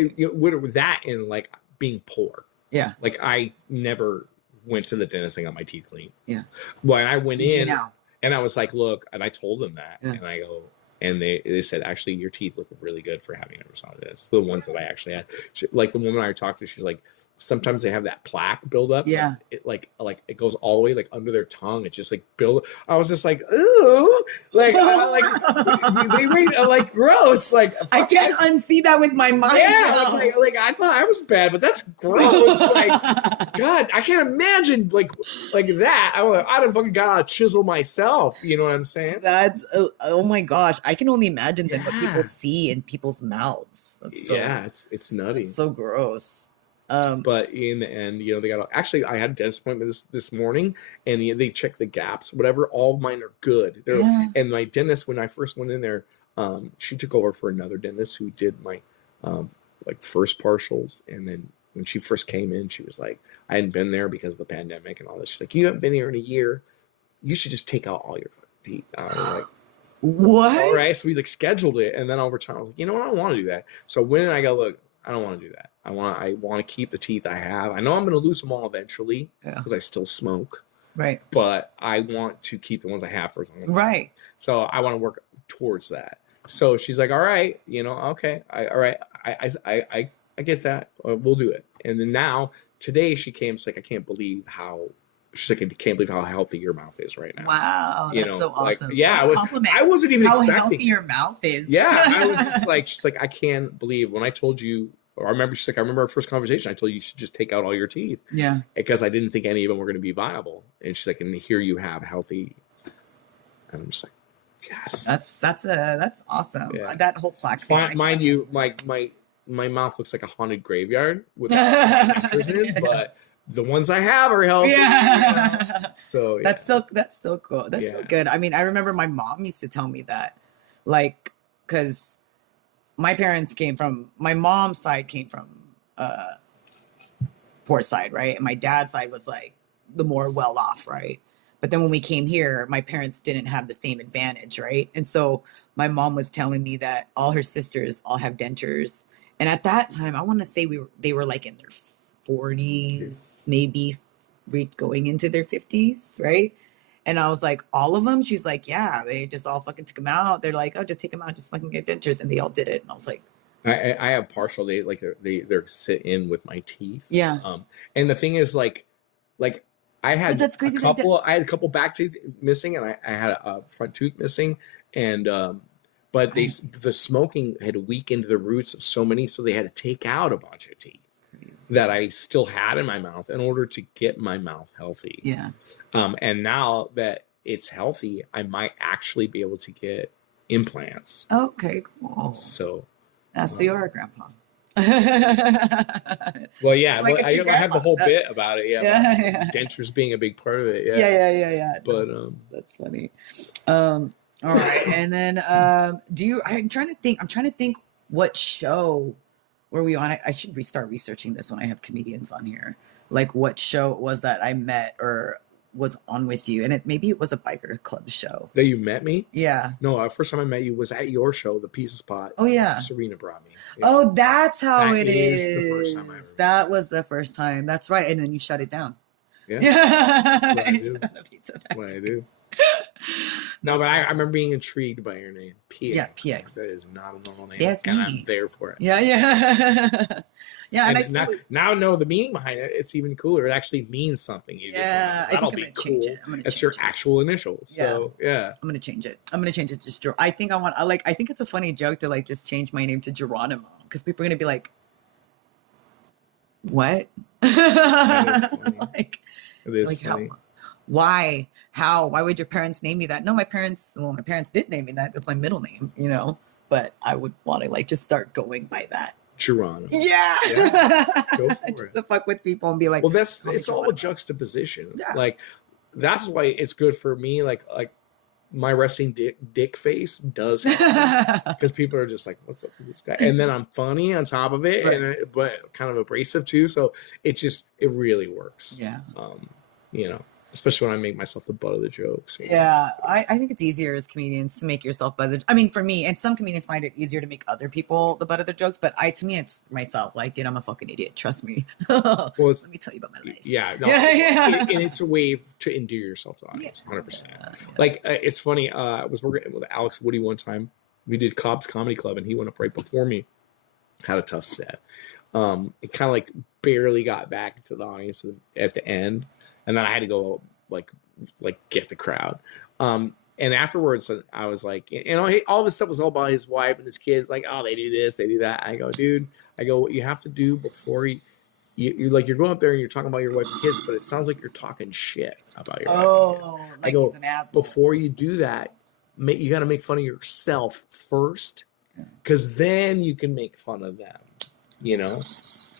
with that and like being poor. Yeah. Like I never went to the dentist and got my teeth cleaned. Yeah. When I went in and I was like, look, and I told them that, and I go, and they said, actually, your teeth look really good for having never saw this. The ones that I actually had, like the woman I talked to, she's like, sometimes they have that plaque build up. Yeah. It like it goes all the way like under their tongue. It just like build. I was just like, ooh, like they made like gross. Like I can't unsee that with my mind. Yeah, I was like I thought I was bad, but that's gross. Like God, I can't imagine like that. I'd have fucking got a chisel myself. You know what I'm saying? That's oh my gosh. I can only imagine then what people see in people's mouths. That's so, it's nutty. It's so gross. But in the end, you know, they got actually I had a dentist appointment this morning, and they checked the gaps, whatever. All of mine are good. And my dentist, when I first went in there, she took over for another dentist who did my like first partials, and then when she first came in, she was like, I hadn't been there because of the pandemic and all this. She's like, you haven't been here in a year. You should just take out all your teeth. I was like, what? All right, so we like scheduled it, and then over time I was like, you know what, I don't want to do that. So when I go, look, I don't want to do that. I want to keep the teeth I have. I know I'm going to lose them all eventually because I still smoke. Right. But I want to keep the ones I have for as long as right. So I want to work towards that. So she's like, all right, you know, okay, all right, I get that. We'll do it. And then now today she came. She's like, I can't believe how. She's like, I can't believe how healthy your mouth is right now. Wow, that's so awesome. Like, yeah, I wasn't even expecting how healthy your mouth is. Yeah, I was just like, she's like, I can't believe when I told you. Or I remember she's like, I remember our first conversation. I told you should just take out all your teeth. Yeah, because I didn't think any of them were going to be viable. And she's like, and here you have healthy. And I'm just like, yes, that's awesome. Yeah. That whole plaque. Mind you, my mouth looks like a haunted graveyard with pictures in it, but. The ones I have are healthy. Yeah. So yeah. That's still cool. That's so good. I mean, I remember my mom used to tell me that, like, because my mom's side came from poor side, right? And my dad's side was like the more well off, right? But then when we came here, my parents didn't have the same advantage, right? And so my mom was telling me that all her sisters all have dentures, and at that time, I want to say they were like in their 40s, maybe going into their 50s, right? And I was like, all of them? She's like, yeah, they just all fucking took them out. They're like, oh, just take them out, just fucking get dentures. And they all did it. And I was like, I have partial, they're sit in with my teeth. Yeah. And the thing is like I had that's crazy I had a couple back teeth missing, and I had a front tooth missing, and but the smoking had weakened the roots of so many, so they had to take out a bunch of teeth that I still had in my mouth in order to get my mouth healthy. Yeah. And now that it's healthy, I might actually be able to get implants. Okay, cool. So you're a grandpa. Well, yeah, like I have the whole bit about it. Yeah, dentures being a big part of it. Yeah. But that's funny. All right, and then I'm trying to think what show were we on? I should restart researching this when I have comedians on here. Like what show it was that I met or was on with you, and maybe it was a biker club show that you met me. Yeah. No, first time I met you was at your show, the Pizza Spot. Oh yeah. Serena brought me. Yeah. Oh, that's how it is. That was the first time. That's right. And then you shut it down. Yeah. What I do. No, but I remember being intrigued by your name, PX. Yeah, PX. That is not a normal name. That's and me. I'm there for it. Yeah. Yeah, and I now know the meaning behind it. It's even cooler. It actually means something. You just I think I'm gonna change it. That's your actual initials. So yeah, I'm gonna change it. Just I think I think it's a funny joke to like just change my name to Geronimo because people are gonna be like, what? That is funny. It is funny. Why? How? Why would your parents name me that? No, my parents did name me that. That's my middle name, but I would want to like just start going by that. Geronimo. Yeah. Go for just it. to fuck with people and be like, well, it's all a juxtaposition. Yeah. Like that's why it's good for me. Like my resting dick face does because people are just like, what's up with this guy? And then I'm funny on top of it, right. But kind of abrasive too. So it really works. Yeah. Especially when I make myself the butt of the jokes. Yeah, I think it's easier as comedians to make yourself butt. I mean, for me, and some comedians find it easier to make other people the butt of their jokes. But to me, it's myself. Like, dude, I'm a fucking idiot. Trust me. Well, let me tell you about my life. Yeah, no, and it's a way to endear yourself to audience, 100%. Like, it's funny. I was working with Alex Woody one time. We did Cobb's Comedy Club, and he went up right before me. Had a tough set. It kind of like barely got back into the audience at the end, and then I had to go like get the crowd. And afterwards, I was like, all this stuff was all about his wife and his kids. Like, oh, they do this, they do that. I go, dude. What you have to do before you're going up there and you're talking about your wife and kids, but it sounds like you're talking shit about your wife and kids. I go, he's an asshole. Before you do that, you got to make fun of yourself first, because then you can make fun of them.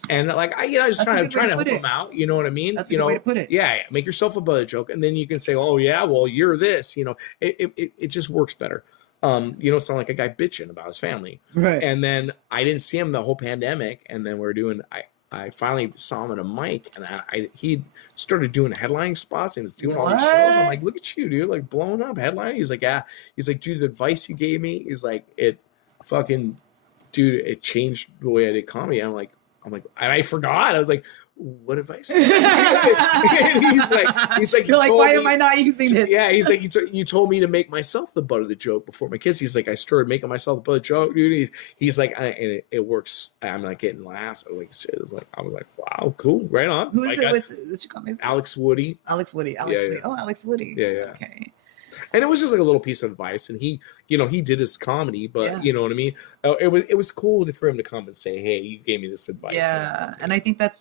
And like I just trying to help them out. You know what I mean? That's a good way to put it. Yeah. Make yourself a butt joke, and then you can say, "Oh yeah, well you're this." It just works better. You don't sound like a guy bitching about his family. Right. And then I didn't see him the whole pandemic, and then I finally saw him at a mic, and he started doing headlining spots. And he was doing all these shows. I'm like, look at you, dude, like blowing up headlining. He's like, yeah. He's like, dude, the advice you gave me is like it changed the way I did comedy. I'm like, and I forgot. I was like, what advice? And he's like, you're like, why am I not using this? Yeah, he's like, you told me to make myself the butt of the joke before my kids. He's like, I started making myself the butt of the joke, dude. He's like, and it works. I'm not getting laughs. I was like, wow, cool, right on. Who is it? What's your comment? Alex Woody. Alex Woody. Oh, Alex Woody. Yeah. Okay. And it was just like a little piece of advice, and he did his comedy, but you know what I mean. It was cool for him to come and say, "Hey, you gave me this advice." Yeah, and I think that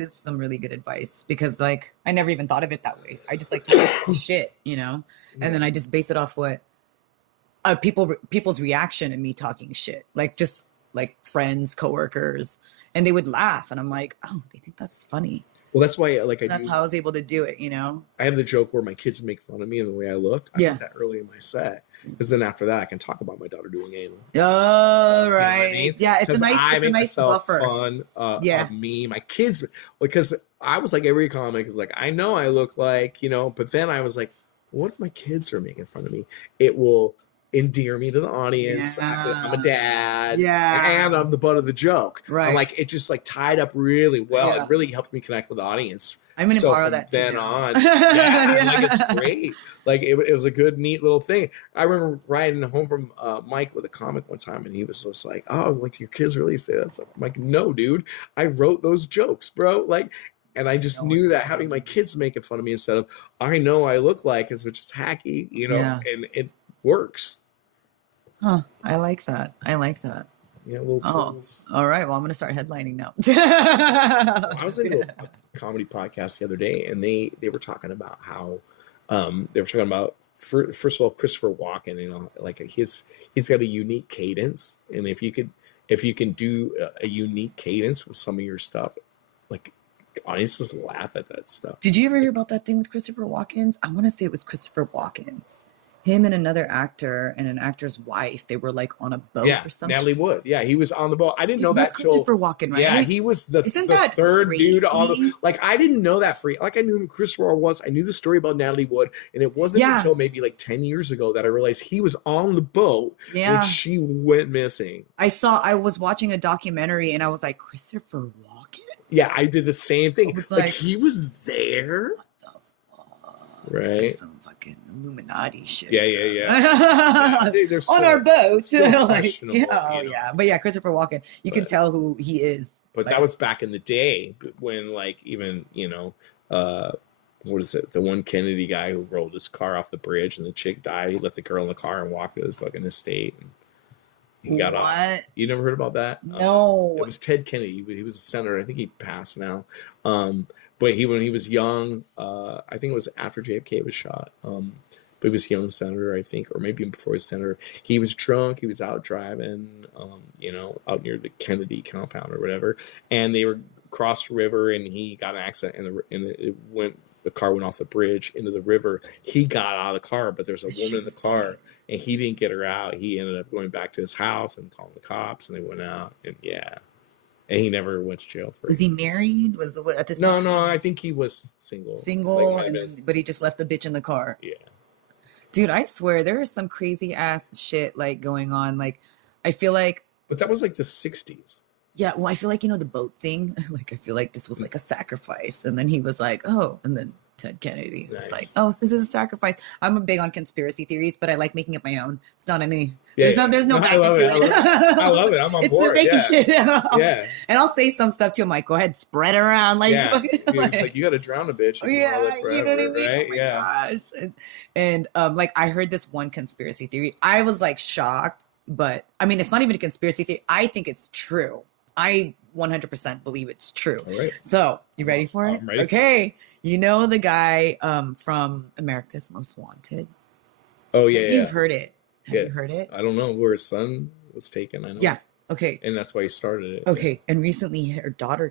is some really good advice, because like I never even thought of it that way. I just like talk shit, and then I just base it off what people's reaction to me talking shit, like just like friends, coworkers, and they would laugh, and I'm like, oh, they think that's funny. Well, that's why, that's how I was able to do it, I have the joke where my kids make fun of me and the way I look. I did that early in my set, because then after that, I can talk about my daughter doing anal. Oh, right. I mean? Yeah, it's a nice buffer. Fun of me, my kids, because I was like every comic is like, I know I look like, but then I was like, what if my kids are making fun of me? It will endear me to the audience. I'm a dad. Yeah. And I'm the butt of the joke. Right. I'm like, it just like tied up really well. It really helped me connect with the audience. I'm going to borrow that then on. Like it's great. Like it was a good, neat little thing. I remember riding home from Mike with a comic one time, and he was just like, "Oh, like your kids really say that?" I'm like, "No, dude, I wrote those jokes, bro." Like, and I just knew that having my kids making fun of me instead of I know I look like is which is hacky, and it works. Huh? I like that. Yeah, little tools. All right. Well, I'm going to start headlining now. I was into a comedy podcast the other day, and they were talking about how first of all, Christopher Walken, like he's got a unique cadence, and if you can do a unique cadence with some of your stuff, like audiences laugh at that stuff. Did you ever hear about that thing with Christopher Walken's? I want to say it was Christopher Walken's. Him and another actor and an actor's wife, they were like on a boat or something. Natalie Wood. Yeah, he was on the boat. I didn't know that till Christopher Walken, right? Yeah, he was the third dude on the. Like I didn't know that like I knew who Christopher was. I knew the story about Natalie Wood, and it wasn't until maybe like 10 years ago that I realized he was on the boat when she went missing. I was watching a documentary and I was like, Christopher Walken? Yeah, I did the same thing. Like he was there. What the fuck? Right. That's some fucking Illuminati shit. Yeah. There's on our boat. Like, But yeah, Christopher Walken, you can tell who he is. But that was back in the day when like even, what is it? The one Kennedy guy who rolled his car off the bridge and the chick died. He left the girl in the car and walked to his fucking estate. And he got off. You never heard about that? No. It was Ted Kennedy. He was a senator. I think he passed now. But when he was young, I think it was after JFK was shot. But he was a young senator, I think, or maybe before he was senator. He was drunk. He was out driving, out near the Kennedy compound or whatever. And they were crossed the river, and he got an accident, and the car went off the bridge into the river. He got out of the car, but there's a woman in the car, and he didn't get her out. He ended up going back to his house and calling the cops, and they went out, and and he never went to jail for. Was he married? Was at this time? No, I think he was single. But he just left the bitch in the car. Yeah. Dude, I swear there is some crazy ass shit like going on. Like, I feel like. But that was like the 60s. Yeah, well, I feel like, the boat thing. Like, I feel like this was like a sacrifice. And then he was like, oh, and then Ted Kennedy was like, oh, this is a sacrifice. I'm big on conspiracy theories, but I like making up my own. It's not any. There's no back into it. I love it. I'm on board. It's making shit. Yeah. And I'll say some stuff too. I'm like, go ahead, spread it around. Like, like you got to drown a bitch. You know what I mean? Right? Oh my gosh. And like, I heard this one conspiracy theory. I was like shocked, but I mean, it's not even a conspiracy theory. I think it's true. I 100% believe it's true. All right. So, you ready for it? I'm ready. Okay. You know the guy from America's Most Wanted? Oh, yeah. You've heard it. Have you heard it? I don't know where his son was taken. I know. Yeah. Okay. And that's why he started it. Okay. And recently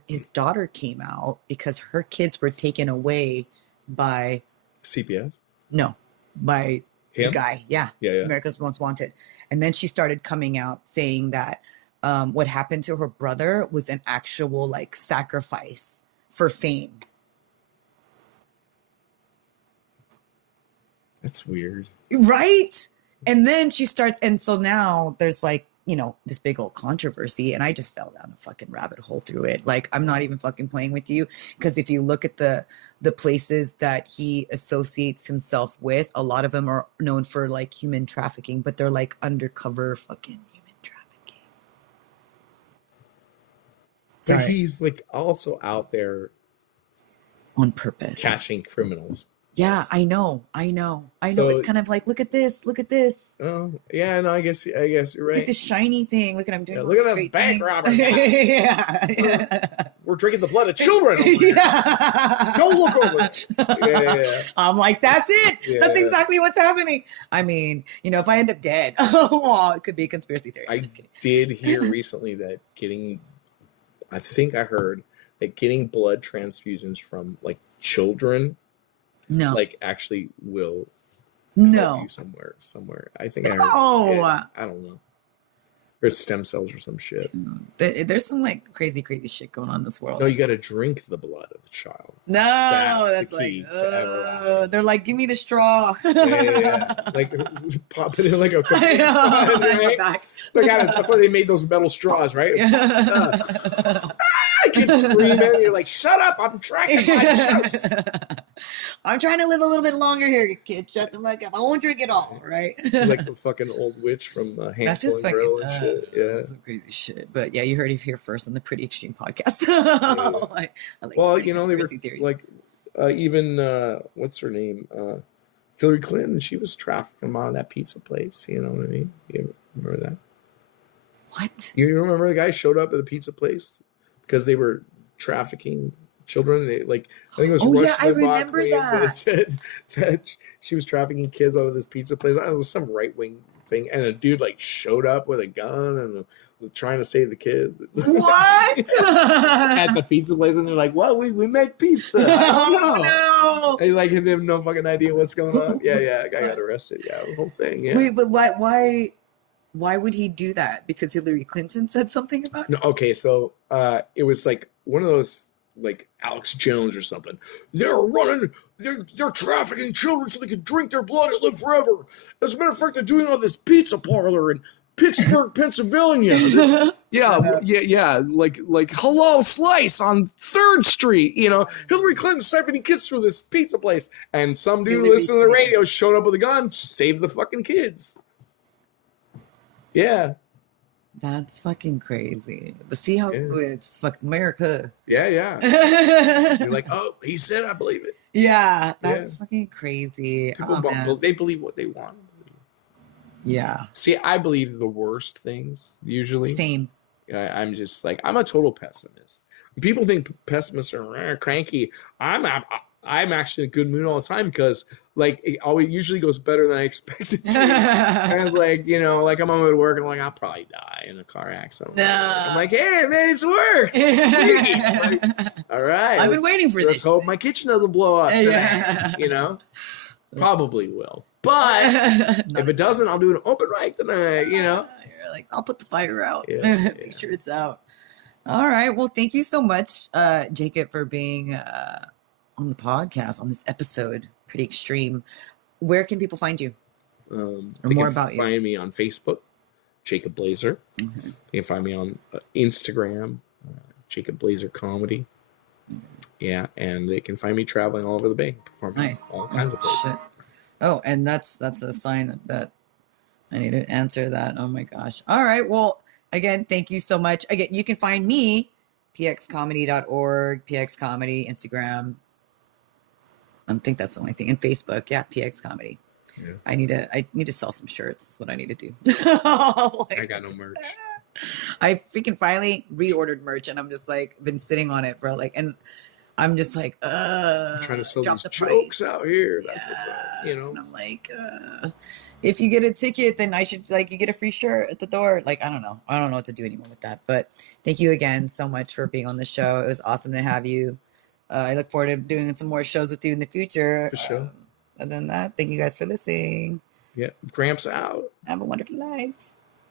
his daughter came out because her kids were taken away by CPS? No, by him? The guy. Yeah. America's Most Wanted. And then she started coming out saying that what happened to her brother was an actual like sacrifice for fame. That's weird. Right? And then she starts, and so now there's like, this big old controversy, and I just fell down a fucking rabbit hole through it. Like, I'm not even fucking playing with you, because if you look at the places that he associates himself with, a lot of them are known for like human trafficking, but they're like undercover fucking human trafficking. So he's like also out there on purpose catching criminals. Yeah, I know. So, it's kind of like, look at this. Oh, yeah, no, I guess you're right. Look at this shiny thing. Look at him doing. Look at this bank robber. Yeah. We're drinking the blood of children. Don't look over. Yeah. I'm like, that's it. Yeah. That's exactly what's happening. I mean, if I end up dead, it could be a conspiracy theory. I'm just kidding. Did hear recently that I think I heard that getting blood transfusions from like children. No. Like actually will help you somewhere. I think I heard. Oh. Yeah, I don't know. or stem cells or some shit. There's some like crazy shit going on in this world. No, you got to drink the blood of the child. No, that's the key to everlasting. They're like, give me the straw. Yeah. Like pop it in like a cookie side, right? That's why they made those metal straws, right? Kids screaming. You're like, shut up! I'm trying to buy chips. I'm trying to live a little bit longer here, kid. Shut the fuck up. I won't drink it all, right? She's like the fucking old witch from Hansel and Gretel and shit. Yeah, some crazy shit. But yeah, you heard it here first on the Pretty Extreme podcast. Well, you know, they were theories. Like even what's her name? Hillary Clinton. She was trafficking them out of that pizza place. You know what I mean? You remember that? What? You remember the guy showed up at a pizza place because they were trafficking children? They I think it was Rush I remember that. It said that she was trafficking kids out of this pizza place. I don't know, it was some right wing thing, and a dude like showed up with a gun and was trying to save the kid. What? At the pizza place, and they're like, "Well, we make pizza." No. And like they have no fucking idea what's going on. Yeah, the guy got arrested. Yeah, the whole thing. Yeah. Wait, but why would he do that? Because Hillary Clinton said something about it? No, okay, so it was like one of those like Alex Jones or something. They're trafficking children so they can drink their blood and live forever. As a matter of fact, they're doing all this pizza parlor in Pittsburgh, Pennsylvania. Like Hello Slice on 3rd Street. You know, Hillary Clinton's siphoning kids through this pizza place, and some dude listening to the radio showed up with a gun to save the fucking kids. Yeah. That's fucking crazy. But see how it's fucking America. Yeah. You're like, oh, he said, I believe it. Yeah, that's fucking crazy. People, they believe what they want. Yeah. See, I believe the worst things usually. Same. I'm just like, I'm a total pessimist. People think pessimists are cranky. I'm actually in a good mood all the time because like it always usually goes better than I expected to. And like, you know, like I'm on my way to work and I'm like, I'll probably die in a car accident. I'm like, hey man, it's work. Like, all right. I've been waiting for this. Let's hope my kitchen doesn't blow up today, you know? Probably will. But if it doesn't, I'll do an open mic tonight, you know? You're like, I'll put the fire out. Make sure it's out. All right. Well, thank you so much, Jacob, for being on the podcast on this episode. Pretty extreme. Where can people find you? Or more about you? Find me on Facebook, Jacob Blaeser. Mm-hmm. You can find me on Instagram, Jacob Blaeser Comedy. Yeah, and they can find me traveling all over the Bay, performing all kinds of places. Shit. Oh, and that's a sign that I need to answer that. Oh my gosh. All right. Well, again, thank you so much. Again, you can find me, pxcomedy.org, PX Comedy, Instagram. I think that's the only thing. And Facebook, PX Comedy. Yeah. I need to sell some shirts. That's what I need to do. I got no merch. I freaking finally reordered merch, and I'm just like been sitting on it for like, and I'm just like, I'm trying to sell these jokes out here. That's what's up, you know. And I'm like, if you get a ticket, then I should you get a free shirt at the door. Like, I don't know what to do anymore with that. But thank you again so much for being on the show. It was awesome to have you. I look forward to doing some more shows with you in the future. For sure. Other than that, thank you guys for listening. Yeah, Gramps out. Have a wonderful life.